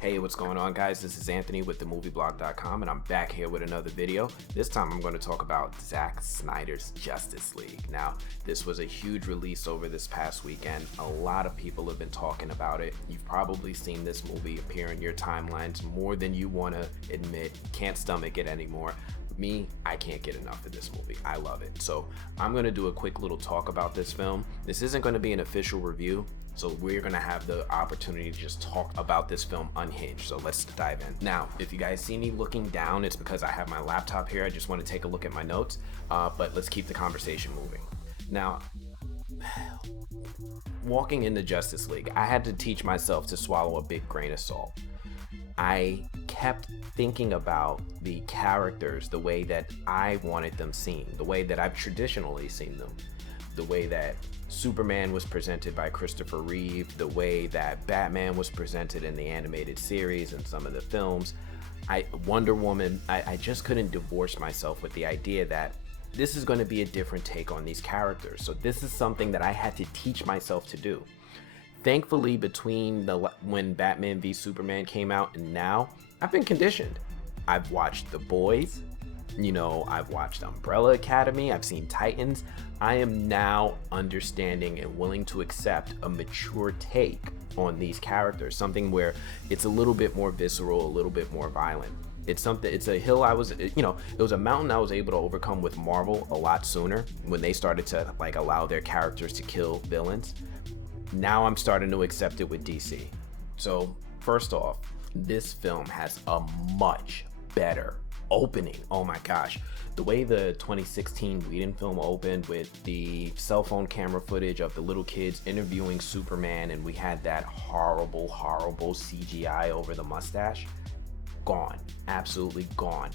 Hey, what's going on, guys? This is Anthony with themovieblog.com, and I'm back here with another video. This time I'm going to talk about Zack Snyder's Justice League. Now, this was a huge release over this past weekend. A lot of people have been talking about it. You've probably seen this movie appear in your timelines more than you want to admit. Can't stomach it anymore. Me, I can't get enough of this movie. I love it. So I'm going to do a quick little talk about this film. This isn't going to be an official review, so we're going to have the opportunity to just talk about this film unhinged. So let's dive in. Now, if you guys see me looking down, it's because I have my laptop here. I just want to take a look at my notes, but let's keep the conversation moving. Now, walking into Justice League, I had to teach myself to swallow a big grain of salt. I kept thinking about the characters the way that I wanted them seen, the way that I've traditionally seen them, the way that Superman was presented by Christopher Reeve, the way that Batman was presented in the animated series and some of the films. Wonder Woman, I just couldn't divorce myself with the idea that this is going to be a different take on these characters. So this is something that I had to teach myself to do. Thankfully, between when Batman v Superman came out and now, I've been conditioned. I've watched The Boys, I've watched Umbrella Academy, I've seen Titans. I am now understanding and willing to accept a mature take on these characters, something where it's a little bit more visceral, a little bit more violent. It's a hill it was a mountain I was able to overcome with Marvel a lot sooner when they started to allow their characters to kill villains. Now I'm starting to accept it with DC. So first off, this film has a much better opening. Oh my gosh. The way the 2016 Whedon film opened with the cell phone camera footage of the little kids interviewing Superman, and we had that horrible CGI over the mustache, gone. Absolutely gone.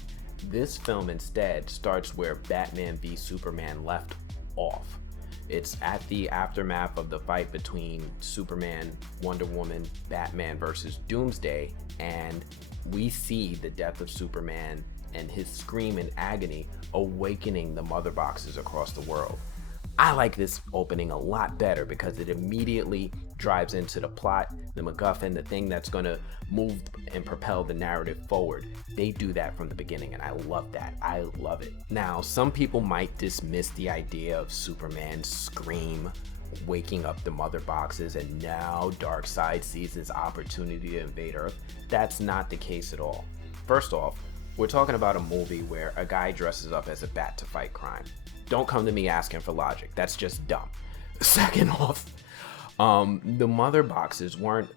This film instead starts where Batman v Superman left off. It's at the aftermath of the fight between Superman, Wonder Woman, Batman versus Doomsday, and we see the death of Superman and his scream in agony awakening the mother boxes across the world. I like this opening a lot better because it immediately drives into the plot, the MacGuffin, the thing that's going to move and propel the narrative forward. They do that from the beginning, and I love that. I love it. Now, some people might dismiss the idea of Superman's scream waking up the mother boxes, and now Darkseid sees his opportunity to invade Earth. That's not the case at all. First off, we're talking about a movie where a guy dresses up as a bat to fight crime. Don't come to me asking for logic. That's just dumb. Second off, the mother boxes weren't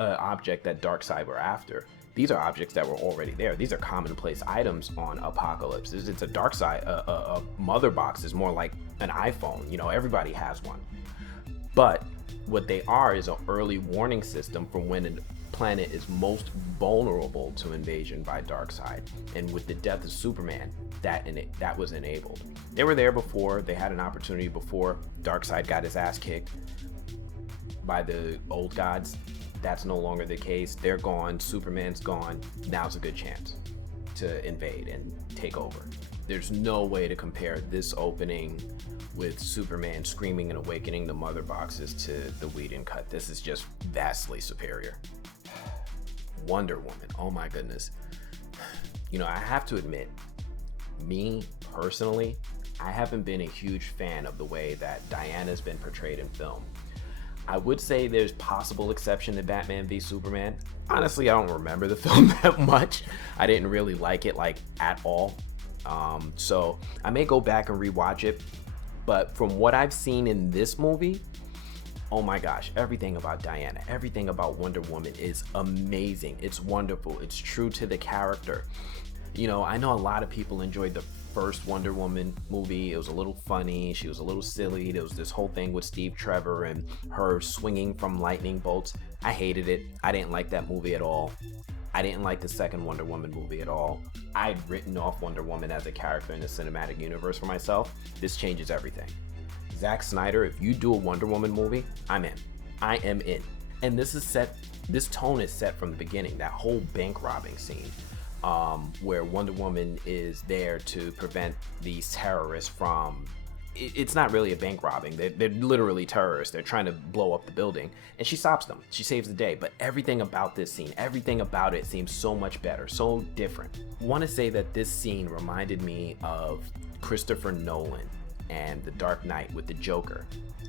an object that Darkseid were after. These are objects that were already there. These are commonplace items on Apocalypse. It's a Darkseid. A mother box is more like an iPhone. Everybody has one. But what they are is an early warning system for when a planet is most vulnerable to invasion by Darkseid. And with the death of Superman, that was enabled. They were there before. They had an opportunity before. Darkseid got his ass kicked by the old gods. That's no longer the case. They're gone. Superman's gone. Now's a good chance to invade and take over. There's no way to compare this opening with Superman screaming and awakening the mother boxes to the Whedon cut. This is just vastly superior. Wonder Woman, oh my goodness. I have to admit, me personally, I haven't been a huge fan of the way that Diana's been portrayed in film. I would say there's possible exception to Batman v Superman. Honestly, I don't remember the film that much. I didn't really like it at all. So I may go back and rewatch it. But from what I've seen in this movie, oh my gosh, everything about Diana, everything about Wonder Woman is amazing. It's wonderful. It's true to the character. I know a lot of people enjoyed the first Wonder Woman movie. It was a little funny. She was a little silly. There was this whole thing with Steve Trevor and her swinging from lightning bolts. I hated it. I didn't like that movie at all. I didn't like the second Wonder Woman movie at all. I'd written off Wonder Woman as a character in the cinematic universe for myself. This changes everything. Zack Snyder, if you do a Wonder Woman movie, I'm in. I am in. And this tone is set from the beginning. That whole bank robbing scene, where Wonder Woman is there to prevent these terrorists from it's not really a bank robbing. They're literally terrorists. They're trying to blow up the building, and she stops them. She saves the day. But everything about this scene, everything about it seems so much better, so different. I want to say that this scene reminded me of Christopher Nolan and The Dark Knight with the Joker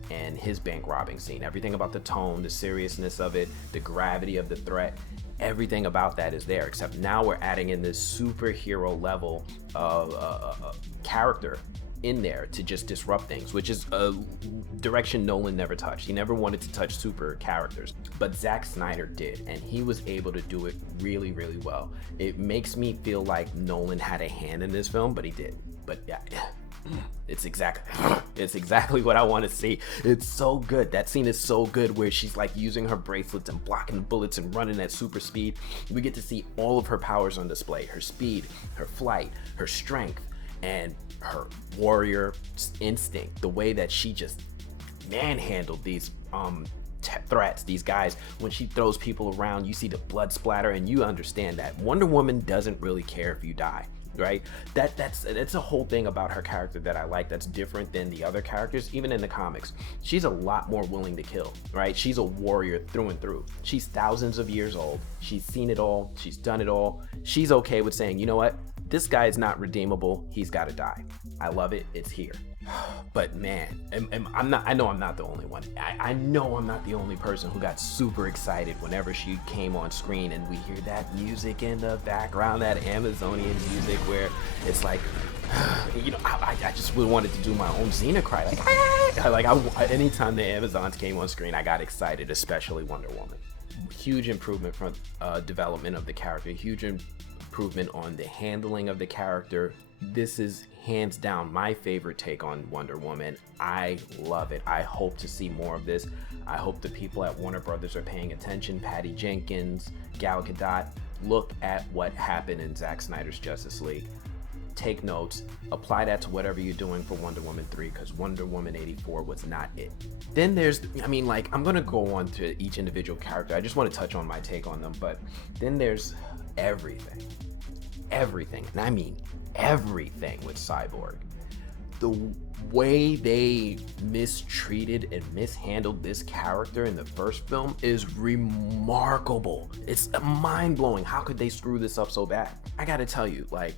and his bank robbing scene. Everything about the tone, the seriousness of it, the gravity of the threat, everything about that is there, except now we're adding in this superhero level of character in there to just disrupt things, which is a direction Nolan never touched. He never wanted to touch super characters, but Zack Snyder did, and he was able to do it really, really well. It makes me feel like Nolan had a hand in this film, but he did. But yeah. It's exactly what I want to see. It's so good. That scene is so good where she's like using her bracelets and blocking bullets and running at super speed. We get to see all of her powers on display: her speed, her flight, her strength, and her warrior instinct. The way that she just manhandled these threats, these guys. When she throws people around, you see the blood splatter, and you understand that Wonder Woman doesn't really care if you die. Right? That's a whole thing about her character that I like, that's different than the other characters. Even in the comics, she's a lot more willing to kill, right? She's a warrior through and through. She's thousands of years old. She's seen it all. She's done it all. She's okay with saying, you know what? This guy is not redeemable. He's got to die. I love it. It's here. But man, I know I'm not the only one. I know I'm not the only person who got super excited whenever she came on screen and we hear that music in the background, that Amazonian music where it's like, you know, I just would wanted to do my own Xena cry. Anytime the Amazons came on screen, I got excited, especially Wonder Woman. Huge improvement from development of the character, huge improvement on the handling of the character. This is hands down my favorite take on Wonder Woman. I love it. I hope to see more of this. I hope the people at Warner Brothers are paying attention. Patty Jenkins, Gal Gadot, look at what happened in Zack Snyder's Justice League. Take notes, apply that to whatever you're doing for Wonder Woman 3, because Wonder Woman 84 was not it. Then there's, I'm gonna go on to each individual character. I just want to touch on my take on them, but then there's everything, and I mean everything with Cyborg. The way they mistreated and mishandled this character in the first film is remarkable. It's mind-blowing. How could they screw this up so bad? I gotta tell you, like,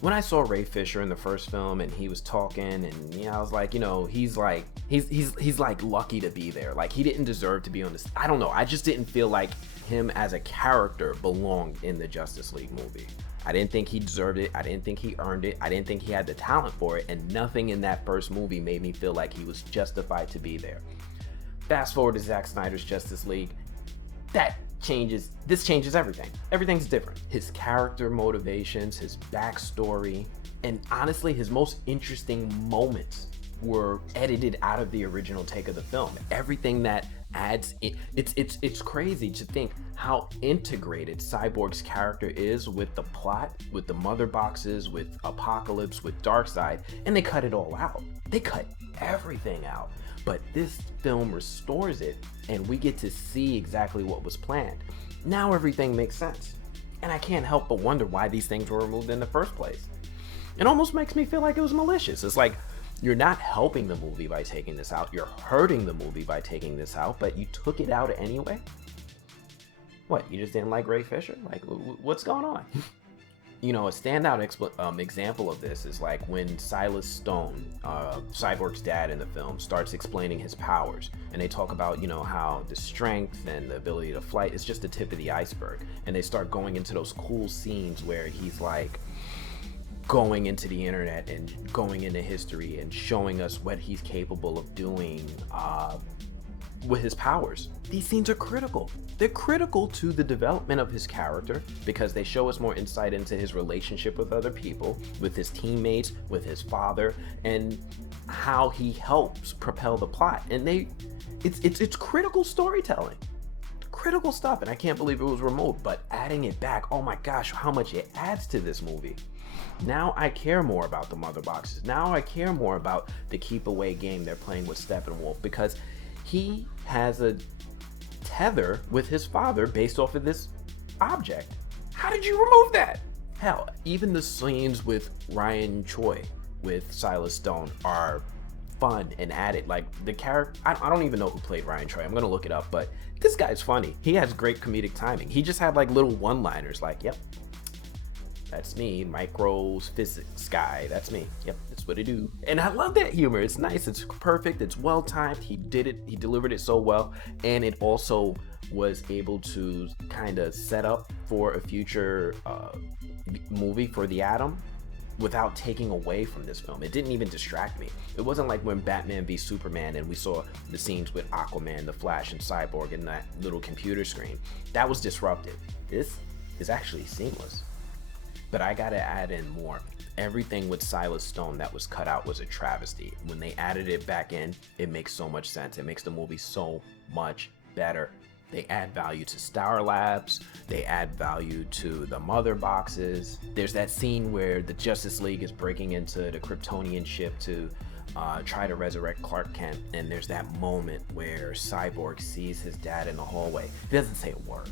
when I saw Ray Fisher in the first film and he was talking, and you know, I was like, you know, he's like lucky to be there. Like, he didn't deserve to be on this. I don't know. I just didn't feel like him as a character belonged in the Justice League movie. I didn't think he deserved it. I didn't think he earned it. I didn't think he had the talent for it. And nothing in that first movie made me feel like he was justified to be there. Fast forward to Zack Snyder's Justice League. This changes everything. Everything's different. His character motivations, his backstory, and honestly, his most interesting moments were edited out of the original take of the film. Everything that adds it's crazy to think how integrated Cyborg's character is with the plot, with the mother boxes, with Apocalypse, with Darkseid, and they cut it all out. They cut everything out. But this film restores it, and we get to see exactly what was planned. Now everything makes sense. And I can't help but wonder why these things were removed in the first place. It almost makes me feel like it was malicious. It's like, you're not helping the movie by taking this out. You're hurting the movie by taking this out, but you took it out anyway? What, you just didn't like Ray Fisher? Like, what's going on? You know, a standout example of this is like when Silas Stone, Cyborg's dad in the film, starts explaining his powers. And they talk about, you know, how the strength and the ability to flight is just the tip of the iceberg. And they start going into those cool scenes where he's like going into the internet and going into history and showing us what he's capable of doing with his powers. These scenes are critical. They're critical to the development of his character because they show us more insight into his relationship with other people, with his teammates, with his father, and how he helps propel the plot. And it's critical storytelling. Critical stuff, and I can't believe it was removed, but adding it back, oh my gosh, how much it adds to this movie. Now I care more about the mother boxes. Now I care more about the keep away game they're playing with Steppenwolf, because he has a tether with his father based off of this object. How did you remove that? Hell, even the scenes with Ryan Choi with Silas Stone are fun and added like the character. I don't even know who played Ryan Troy. I'm gonna look it up, but this guy's funny. He has great comedic timing. He just had like little one-liners like, yep, that's me, micros physics guy, that's me, yep, that's what I do. And I love that humor. It's nice, it's perfect, it's well timed. He delivered it so well, and it also was able to kind of set up for a future movie for the Atom without taking away from this film. It didn't even distract me. It wasn't like when Batman v Superman and we saw the scenes with Aquaman, the Flash, and Cyborg in that little computer screen. That was disruptive. This is actually seamless. But I gotta add in more. Everything with Silas Stone that was cut out was a travesty. When they added it back in, it makes so much sense. It makes the movie so much better. They add value to Star Labs. They add value to the mother boxes. There's that scene where the Justice League is breaking into the Kryptonian ship to try to resurrect Clark Kent. And there's that moment where Cyborg sees his dad in the hallway. He doesn't say a word.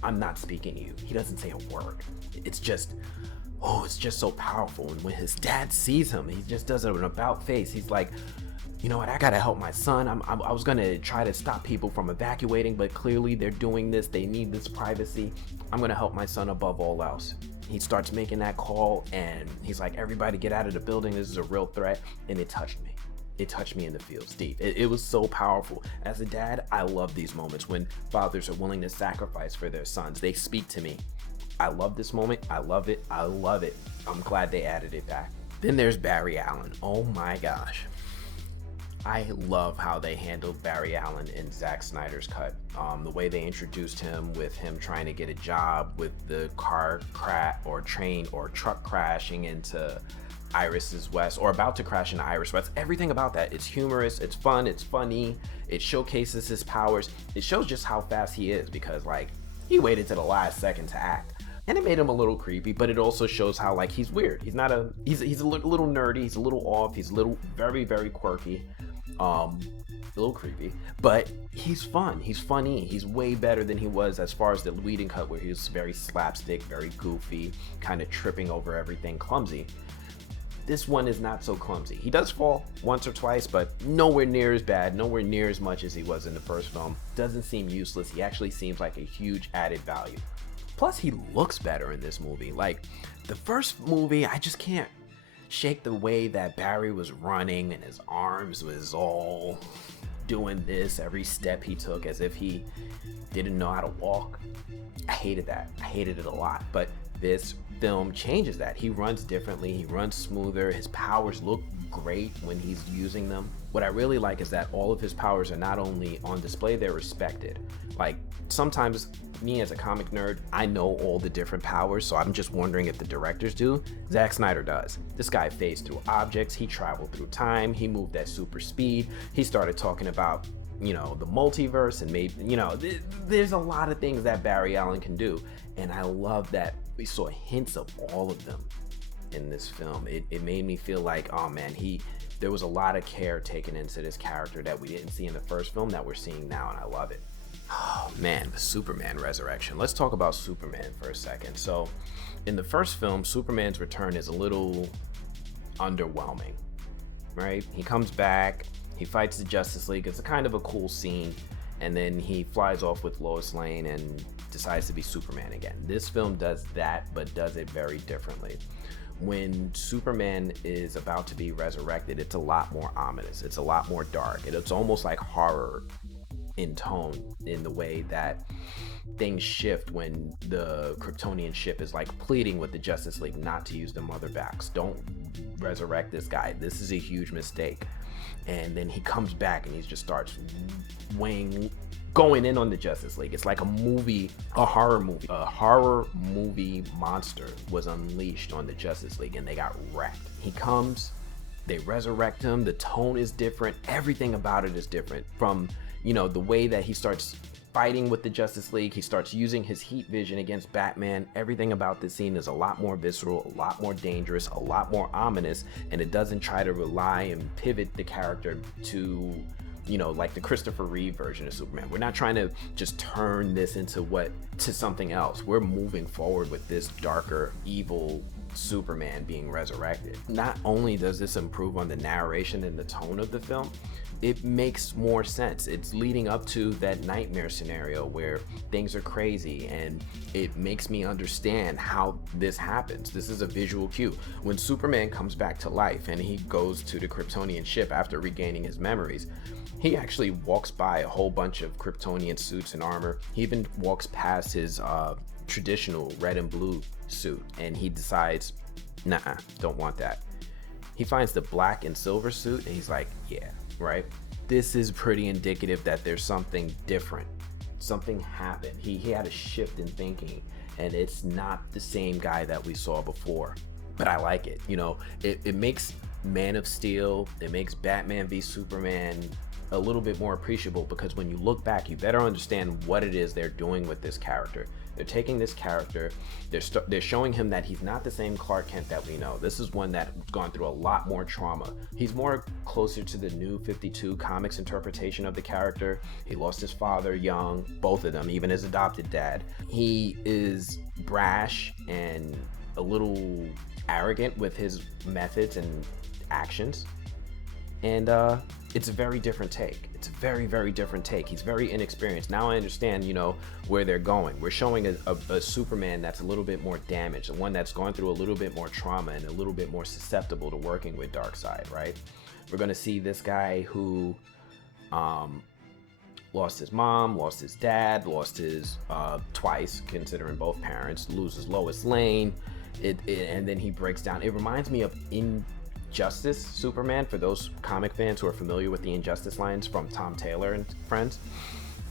I'm not speaking to you. He doesn't say a word. It's just so powerful. And when his dad sees him, he just does an about face. He's like, you know what, I gotta help my son. I was gonna try to stop people from evacuating, but clearly they're doing this. They need this privacy. I'm gonna help my son above all else. He starts making that call and he's like, everybody get out of the building. This is a real threat. And it touched me. It touched me in the feels deep. It was so powerful. As a dad, I love these moments when fathers are willing to sacrifice for their sons. They speak to me. I love this moment. I love it. I love it. I'm glad they added it back. Then there's Barry Allen. Oh my gosh. I love how they handled Barry Allen in Zack Snyder's cut. The way they introduced him with him trying to get a job with the car crash or train or truck crashing into Iris's West, or about to crash into Iris West. Everything about that, it's humorous, it's fun, it's funny, it showcases his powers. It shows just how fast he is because like he waited to the last second to act. And it made him a little creepy, but it also shows how like he's weird. He's not a he's a little nerdy, he's a little off, he's a little very quirky. A little creepy, but he's fun, he's funny, he's way better than he was as far as the Whedon cut where he was very slapstick, very goofy, kind of tripping over everything, clumsy. This one is not so clumsy. He does fall once or twice, but nowhere near as bad, nowhere near as much as he was in the first film. Doesn't seem useless. He actually seems like a huge added value. Plus, he looks better in this movie. Like, the first movie, I just can't shake the way that Barry was running and his arms was all doing this every step he took as if he didn't know how to walk. I hated that. I hated it a lot. But this film changes that. He runs differently, he runs smoother, his powers look great when he's using them. What I really like is that all of his powers are not only on display, they're respected. Like sometimes me as a comic nerd, I know all the different powers, so I'm just wondering if the directors do. Zack Snyder does. This guy phased through objects, he traveled through time, he moved at super speed, he started talking about, you know, the multiverse, and maybe, you know, there's a lot of things that Barry Allen can do, and I love that we saw hints of all of them in this film. It made me feel like, oh man, there was a lot of care taken into this character that we didn't see in the first film that we're seeing now, and I love it. Oh man, the Superman resurrection. Let's talk about Superman for a second. So in the first film, Superman's return is a little underwhelming, right? He comes back, he fights the Justice League. It's a kind of a cool scene, and then he flies off with Lois Lane and decides to be Superman again. This film does that, but does it very differently. When Superman is about to be resurrected, it's a lot more ominous. It's a lot more dark. It's almost like horror in tone, in the way that things shift when the Kryptonian ship is like pleading with the Justice League not to use the mother backs. Don't resurrect this guy. This is a huge mistake. And then he comes back and he just starts going in on the Justice League. It's like a movie, a horror movie. A horror movie monster was unleashed on the Justice League and they got wrecked. He comes, they resurrect him, the tone is different, everything about it is different. From, you know, the way that he starts fighting with the Justice League, he starts using his heat vision against Batman. Everything about this scene is a lot more visceral, a lot more dangerous, a lot more ominous, and it doesn't try to rely and pivot the character to like the Christopher Reeve version of Superman. We're not trying to just turn this into something else. We're moving forward with this darker, evil Superman being resurrected. Not only does this improve on the narration and the tone of the film, it makes more sense. It's leading up to that nightmare scenario where things are crazy, and it makes me understand how this happens. This is a visual cue. When Superman comes back to life and he goes to the Kryptonian ship after regaining his memories, he actually walks by a whole bunch of Kryptonian suits and armor. He even walks past his traditional red and blue suit, and he decides, nah, don't want that. He finds the black and silver suit, and he's like, yeah, right? This is pretty indicative that there's something different. Something happened. He had a shift in thinking, and it's not the same guy that we saw before. But I like it. It makes Man of Steel, it makes Batman v Superman a little bit more appreciable, because when you look back, you better understand what it is they're doing with this character. They're taking this character, they're showing him that he's not the same Clark Kent that we know. This is one that's gone through a lot more trauma. He's more closer to the New 52 comics interpretation of the character. He lost his father young, both of them, even his adopted dad. He is brash and a little arrogant with his methods and actions. And it's a very different take. It's a very, very different take. He's very inexperienced. Now I understand, where they're going. We're showing a Superman that's a little bit more damaged, one that's gone through a little bit more trauma and a little bit more susceptible to working with Darkseid, right? We're going to see this guy who lost his mom, lost his dad, lost his twice, considering both parents, loses Lois Lane, and then he breaks down. It reminds me of Injustice Superman, for those comic fans who are familiar with the Injustice lines from Tom Taylor and friends.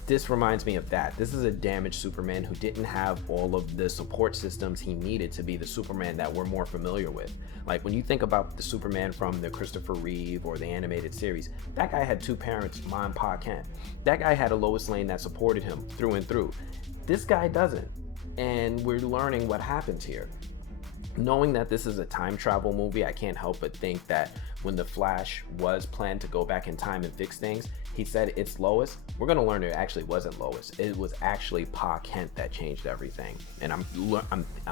This reminds me of that. This is a damaged Superman who didn't have all of the support systems he needed to be the Superman that we're more familiar with. Like when you think about the Superman from the Christopher Reeve or the animated series, that guy had two parents, Ma and Pa Kent. That guy had a Lois Lane that supported him through and through. This guy doesn't. And we're learning what happens here. Knowing that this is a time travel movie, I can't help but think that when the Flash was planned to go back in time and fix things, he said it's Lois. We're gonna learn it actually wasn't Lois. It was actually Pa Kent that changed everything. And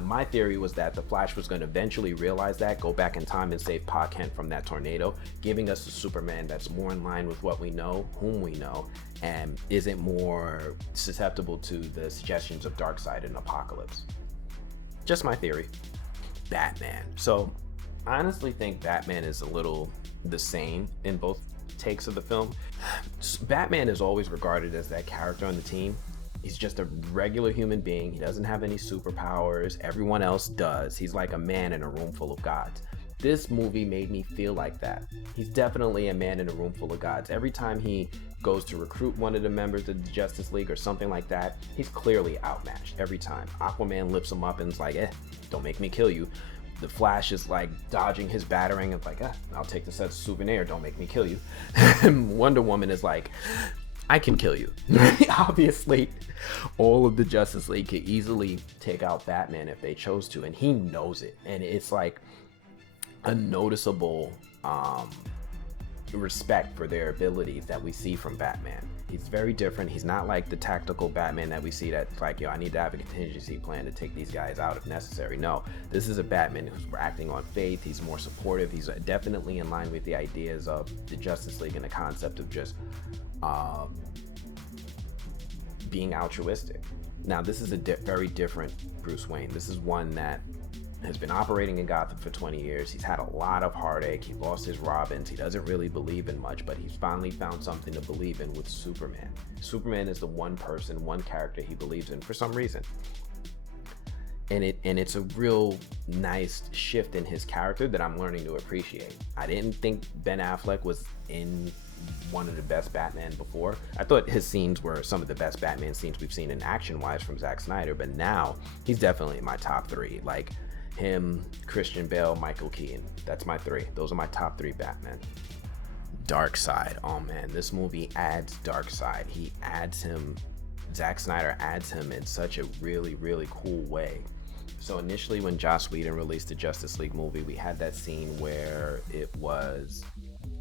my theory was that the Flash was gonna eventually realize that, go back in time and save Pa Kent from that tornado, giving us a Superman that's more in line with what we know, whom we know, and isn't more susceptible to the suggestions of Darkseid and Apocalypse. Just my theory. Batman. So I honestly think Batman is a little the same in both takes of the film. Batman is always regarded as that character on the team. He's just a regular human being. He doesn't have any superpowers. Everyone else does. He's like a man in a room full of gods. This movie made me feel like that. He's definitely a man in a room full of gods. Every time he goes to recruit one of the members of the Justice League or something like that, he's clearly outmatched every time. Aquaman lifts him up and is like, don't make me kill you. The Flash is like dodging his battering and like, I'll take this as a souvenir, don't make me kill you. Wonder Woman is like, I can kill you. Obviously, all of the Justice League could easily take out Batman if they chose to, and he knows it. And it's like a noticeable respect for their abilities that we see from Batman. He's very different. He's not like the tactical Batman that we see that's like, I need to have a contingency plan to take these guys out if necessary. No, this is a Batman who's acting on faith. He's more supportive. He's definitely in line with the ideas of the Justice League and the concept of just being altruistic. Now, this is a very different Bruce Wayne. This is one that has been operating in Gotham for 20 years. He's had a lot of heartache. He lost his Robins. He doesn't really believe in much, but he's finally found something to believe in with Superman. Superman is the one person, one character he believes in for some reason. And it's a real nice shift in his character that I'm learning to appreciate. I didn't think Ben Affleck was in one of the best Batman before. I thought his scenes were some of the best Batman scenes we've seen in action-wise from Zack Snyder, but now he's definitely in my top three. Like, him, Christian Bale, Michael Keaton. That's my three. Those are my top three Batman. Darkseid. Oh man, this movie adds Darkseid. He adds him, Zack Snyder adds him in such a really, really cool way. So initially when Joss Whedon released the Justice League movie, we had that scene where it was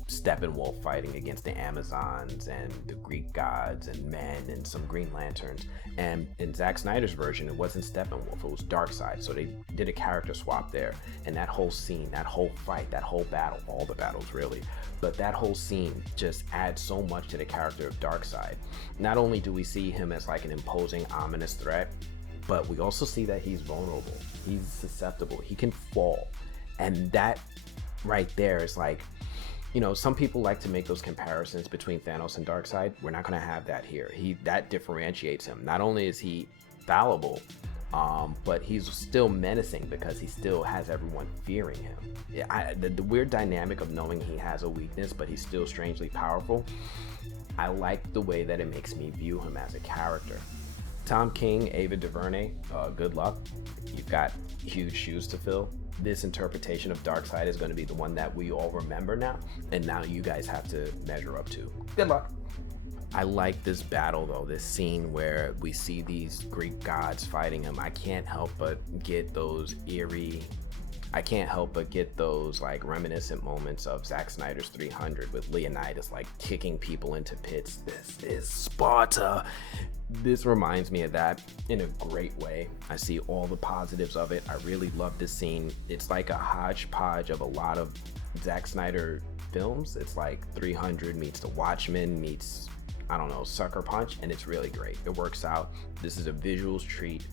Steppenwolf fighting against the Amazons and the Greek gods and men and some Green Lanterns. And in Zack Snyder's version, it wasn't Steppenwolf, it was Darkseid. So they did a character swap there. And that whole scene, that whole fight, that whole battle, all the battles really, but that whole scene just adds so much to the character of Darkseid. Not only do we see him as like an imposing, ominous threat, but we also see that he's vulnerable, he's susceptible, he can fall. And that right there is like, you know, some people like to make those comparisons between Thanos and Darkseid. We're not going to have that here. That differentiates him. Not only is he fallible, but he's still menacing because he still has everyone fearing him. The weird dynamic of knowing he has a weakness, but he's still strangely powerful. I like the way that it makes me view him as a character. Tom King, Ava DuVernay, good luck. You've got huge shoes to fill. This interpretation of Darkseid is going to be the one that we all remember now, and now you guys have to measure up to. Good luck. I like this battle though, this scene where we see these Greek gods fighting him. I can't help but get those like reminiscent moments of Zack Snyder's 300 with Leonidas like kicking people into pits. This is Sparta. This reminds me of that in a great way. I see all the positives of it. I really love this scene. It's like a hodgepodge of a lot of Zack Snyder films. It's like 300 meets The Watchmen meets, I don't know, Sucker Punch, and it's really great. It works out. This is a visuals treat.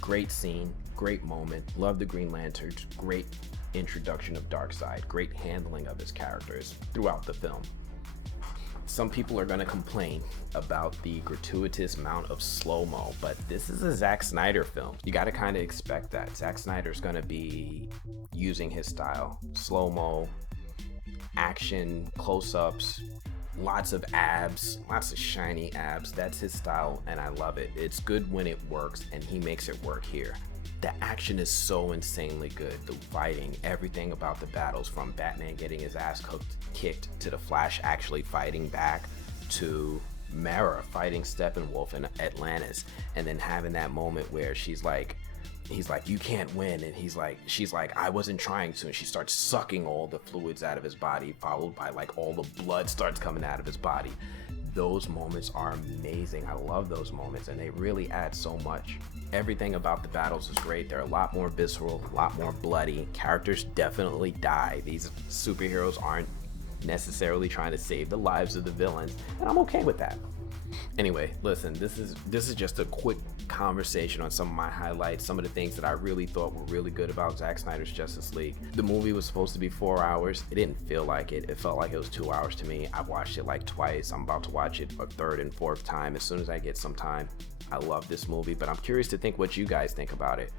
Great scene, great moment. Love the Green Lanterns. Great introduction of Darkseid. Great handling of his characters throughout the film. Some people are going to complain about the gratuitous amount of slow-mo, but this is a Zack Snyder film. You got to kind of expect that. Zack Snyder's going to be using his style. Slow-mo, action, close-ups, lots of abs, lots of shiny abs. That's his style, and I love it. It's good when it works, and he makes it work here. The action is so insanely good. The fighting, everything about the battles, from Batman getting his ass kicked to the Flash actually fighting back, to Mara fighting Steppenwolf in Atlantis, and then having that moment where he's like, you can't win, and she's like, I wasn't trying to, and she starts sucking all the fluids out of his body, followed by like all the blood starts coming out of his body. Those moments are amazing. I love those moments, and they really add so much. Everything about the battles is great. They're a lot more visceral, a lot more bloody. Characters definitely die. These superheroes aren't necessarily trying to save the lives of the villains, and I'm okay with that. Anyway, listen, this is just a quick conversation on some of my highlights, some of the things that I really thought were really good about Zack Snyder's Justice League. The movie was supposed to be 4 hours. It didn't feel like it. It felt like it was 2 hours to me. I've watched it like twice. I'm about to watch it a third and fourth time as soon as I get some time. I love this movie, but I'm curious to think what you guys think about it.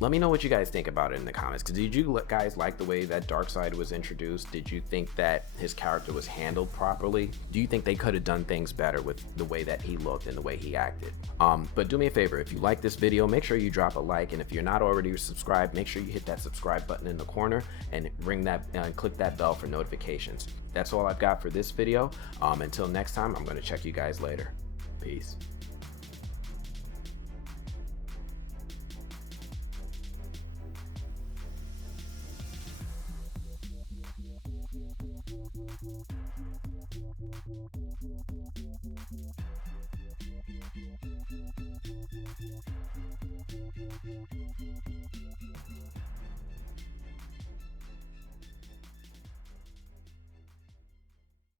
Let me know what you guys think about it in the comments. Because did you guys like the way that Darkseid was introduced? Did you think that his character was handled properly? Do you think they could have done things better with the way that he looked and the way he acted? But do me a favor, if you like this video, make sure you drop a like, and if you're not already subscribed, make sure you hit that subscribe button in the corner and click that bell for notifications. That's all I've got for this video. Until next time, I'm going to check you guys later. Peace.